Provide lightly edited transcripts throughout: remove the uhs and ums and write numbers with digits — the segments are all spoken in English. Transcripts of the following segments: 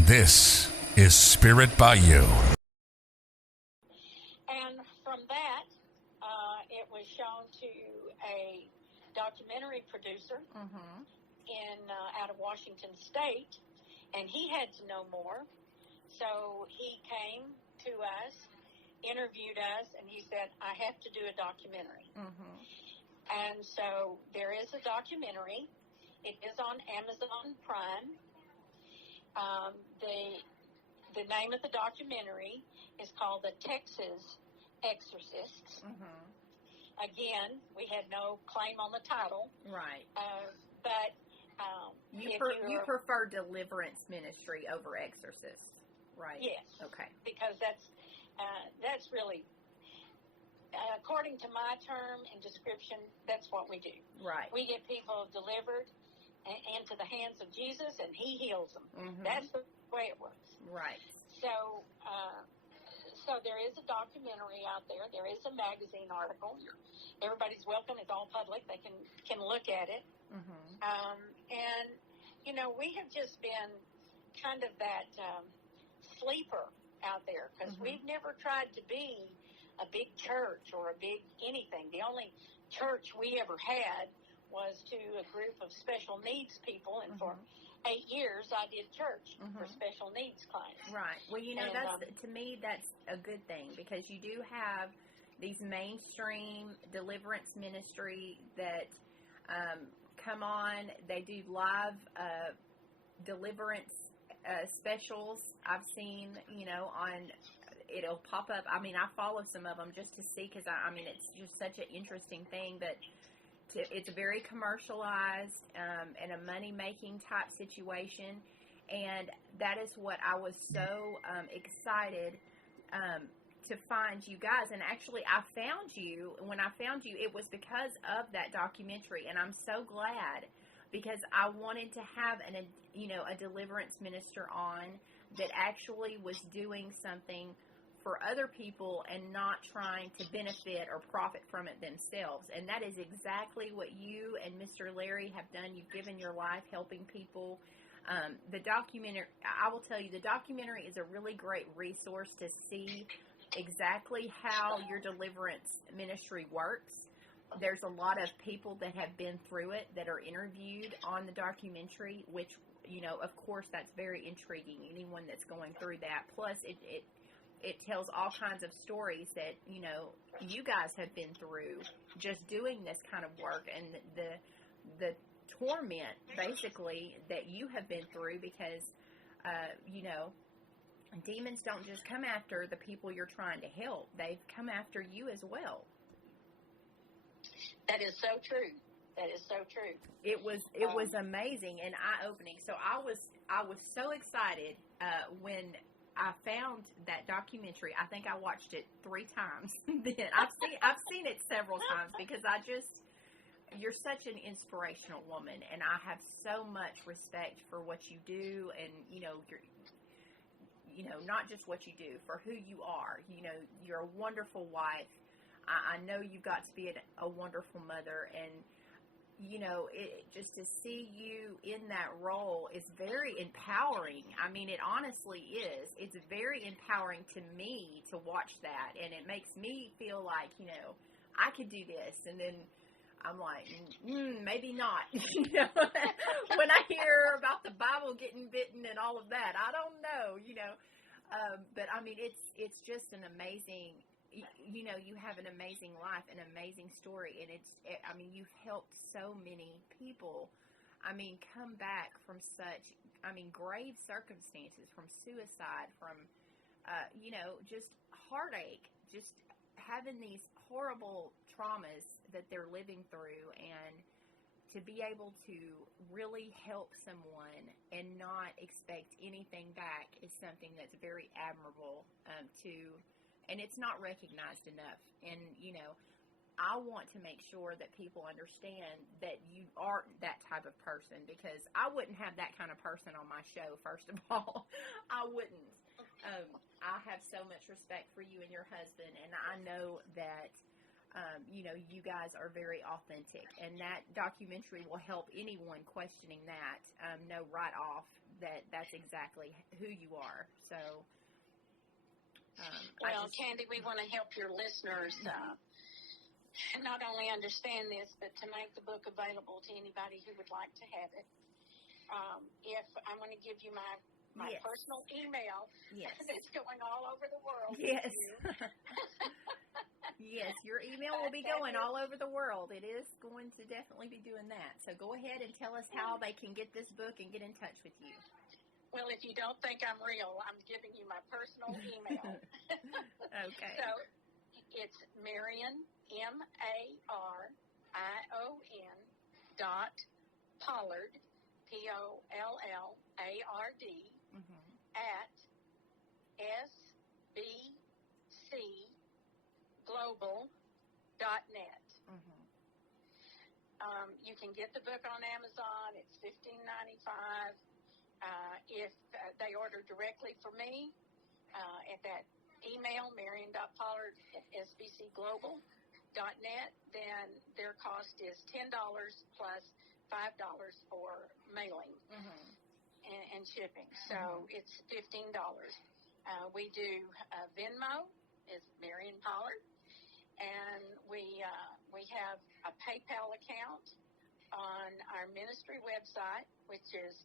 And this is Spirit Bayou. And from that, it was shown to a documentary producer out of Washington State, and he had to know more. So he came to us, interviewed us, and he said, I have to do a documentary. And so there is a documentary. It is on Amazon Prime. The name of the documentary is called The Texas Exorcist. Again, we had no claim on the title. Right. But you prefer deliverance ministry over exorcist, right? Yes. Okay. Because that's really, according to my term and description, that's what we do. Right. We get people delivered into the hands of Jesus, and He heals them. That's the way it works. Right. So, so there is a documentary out there. There is a magazine article. Everybody's welcome. It's all public. They can look at it. And, you know, we have just been kind of that sleeper out there because we've never tried to be a big church or a big anything. The only church we ever had was to a group of special needs people, and for 8 years I did church for special needs clients. Right. Well, you know, to me, that's a good thing because you do have these mainstream deliverance ministry that come on. They do live deliverance specials. I've seen, you know, it'll pop up. I mean, I follow some of them just to see because, I mean, it's just such an interesting thing that it's very commercialized and a money-making type situation. And that is what I was so excited to find you guys. And actually, I found you. When I found you, it was because of that documentary. And I'm so glad because I wanted to have a deliverance minister on that actually was doing something for other people and not trying to benefit or profit from it themselves. And that is exactly what you and Mr. Larry have done. You've given your life helping people. The documentary, I will tell you, the documentary is a really great resource to see exactly how your deliverance ministry works. There's a lot of people that have been through it that are interviewed on the documentary, which, you know, of course, that's very intriguing. Anyone that's going through that. Plus, it tells all kinds of stories that, you know, you guys have been through just doing this kind of work and the torment, basically, that you have been through because, you know, demons don't just come after the people you're trying to help. They've come after you as well. That is so true. That is so true. It was amazing and eye-opening. So I was so excited when I found that documentary. I think I watched it 3 times. Then I've seen it several times because you're such an inspirational woman, and I have so much respect for what you do, and not just what you do, for who you are. You know, you're a wonderful wife. I know you got to be a wonderful mother, and you know, just to see you in that role is very empowering. I mean, it honestly is. It's very empowering to me to watch that, and it makes me feel like, you know, I could do this, and then I'm like, maybe not. You know, when I hear about the Bible getting bitten and all of that, I don't know, you know. But I mean, it's just an amazing. You know, you have an amazing life, an amazing story, and I mean, you've helped so many people, I mean, come back from such, I mean, grave circumstances, from suicide, from, you know, just heartache, just having these horrible traumas that they're living through, and to be able to really help someone and not expect anything back is something that's very admirable and it's not recognized enough. And, you know, I want to make sure that people understand that you aren't that type of person, because I wouldn't have that kind of person on my show, first of all. I wouldn't. I have so much respect for you and your husband, and I know that you guys are very authentic, and that documentary will help anyone questioning that know right off that that's exactly who you are. So, Candy, we want to help your listeners not only understand this, but to make the book available to anybody who would like to have it. If I'm going to give you my yes. personal email yes. that's going all over the world. Yes. Yes, your email will be going all over the world. It is going to definitely be doing that. So go ahead and tell us how they can get this book and get in touch with you. Well, if you don't think I'm real, I'm giving you my personal email. Okay. So it's Marion, MARION Pollard, POLLARD, at sbcglobal.net. You can get the book on Amazon. It's $15.95. If they order directly for me at that email, marion.pollard at sbcglobal.net, then their cost is $10 plus $5 for mailing and shipping. So it's $15. We do Venmo is Marion Pollard, and we have a PayPal account on our ministry website, which is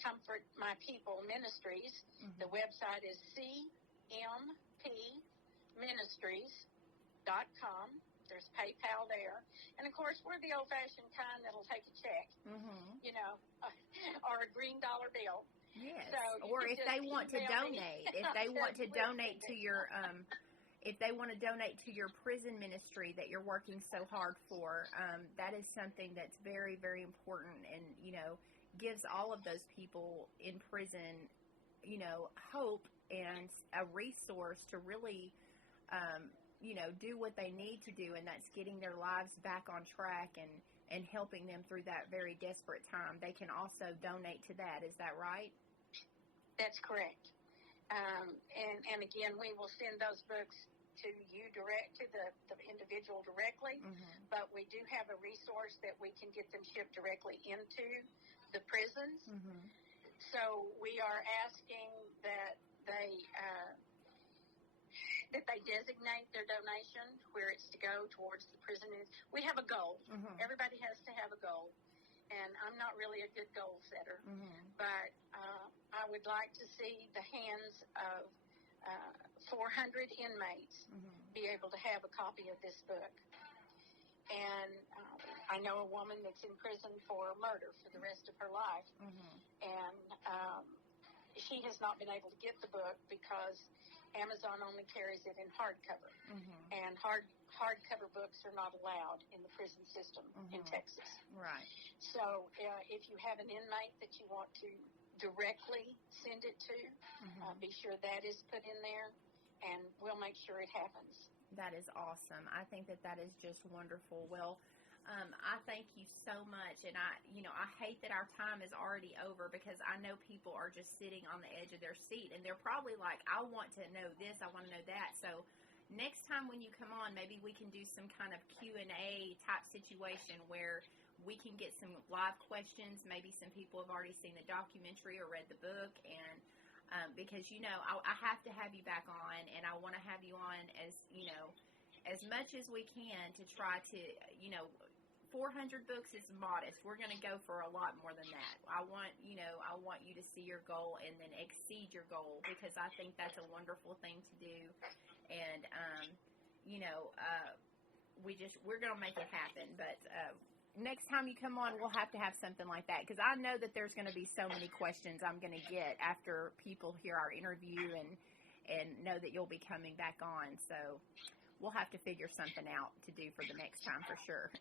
Comfort My People Ministries. The website is cmpministries.com. There's PayPal there. And, of course, we're the old-fashioned kind that'll take a check, or a green dollar bill. Yes. So or if they want to donate, to your if they want to donate to your prison ministry that you're working so hard for, that is something that's very, very important, and gives all of those people in prison, hope and a resource to really, do what they need to do, and that's getting their lives back on track and helping them through that very desperate time. They can also donate to that. Is that right? That's correct. And again, we will send those books to you to the individual directly, but we do have a resource that we can get them shipped directly into the prisons. So we are asking that they designate their donation where it's to go towards the prison. We have a goal. Everybody has to have a goal. And I'm not really a good goal setter, but I would like to see the hands of 400 inmates be able to have a copy of this book. And I know a woman that's in prison for murder for the rest of her life, and she has not been able to get the book because Amazon only carries it in hardcover, and hardcover books are not allowed in the prison system in Texas. Right. So if you have an inmate that you want to directly send it to, be sure that is put in there, and we'll make sure it happens. That is awesome. I think that is just wonderful. Well, I thank you so much, and I hate that our time is already over, because I know people are just sitting on the edge of their seat, and they're probably like, I want to know this, I want to know that. So next time when you come on, maybe we can do some kind of Q&A type situation where we can get some live questions. Maybe some people have already seen the documentary or read the book, and because I have to have you back on, and I want to have you on as much as we can to try to 400 books is modest. We're going to go for a lot more than that. I want you to see your goal and then exceed your goal, because I think that's a wonderful thing to do. And, we're going to make it happen. But next time you come on, we'll have to have something like that, because I know that there's going to be so many questions I'm going to get after people hear our interview and know that you'll be coming back on. So we'll have to figure something out to do for the next time for sure.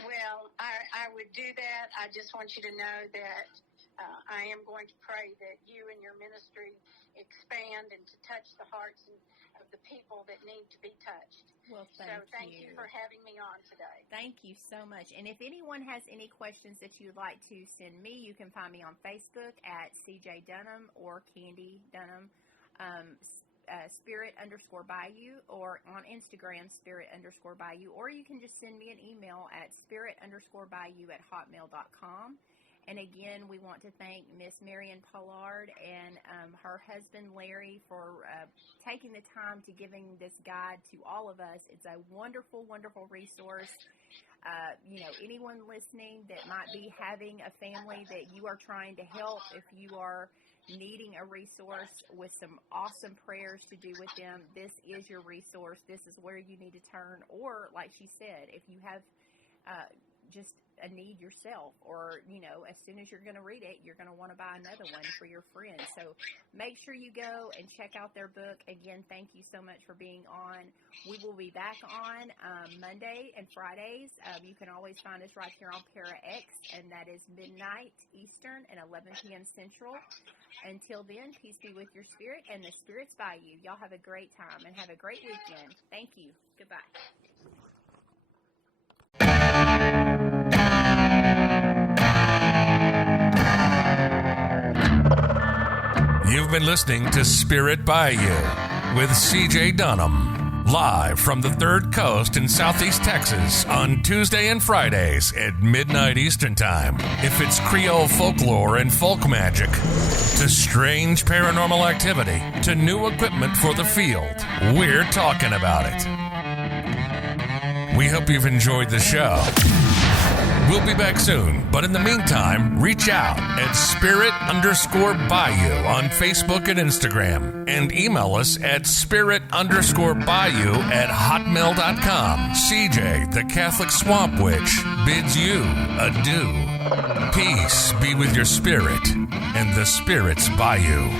Well, I would do that. I just want you to know that I am going to pray that you and your ministry expand and to touch the hearts of the people that need to be touched. Well, thank you for having me on today. Thank you so much. And if anyone has any questions that you'd like to send me, you can find me on Facebook at CJ Dunham or Candy Dunham. spirit_Bayou, or on Instagram, spirit_Bayou, or you can just send me an email at spirit_Bayou@hotmail.com. And again, we want to thank Miss Marion Pollard and her husband Larry for taking the time to giving this guide to all of us. It's a wonderful, wonderful resource. Anyone listening that might be having a family that you are trying to help, if you are needing a resource with some awesome prayers to do with them, this is your resource. This is where you need to turn. Or, like she said, if you have just a need yourself, or as soon as you're going to read it, you're going to want to buy another one for your friends. So make sure you go and check out their book. Again, thank you so much for being on. We will be back on Monday and Fridays. You can always find us right here on Para X, and that is midnight Eastern and 11 p.m. Central. Until then, peace be with your spirit, and the spirit's by you. Y'all have a great time and have a great weekend. Thank you. Goodbye. You've been listening to Spirit Bayou with CJ Dunham, live from the Third Coast in Southeast Texas on Tuesday and Fridays at midnight Eastern Time. If it's Creole folklore and folk magic, to strange paranormal activity, to new equipment for the field, we're talking about it. We hope you've enjoyed the show. We'll be back soon, but in the meantime, reach out at spirit_Bayou on Facebook and Instagram, and email us at spirit_Bayou@hotmail.com. CJ, the Catholic Swamp Witch, bids you adieu. Peace be with your spirit, and the spirit's Bayou.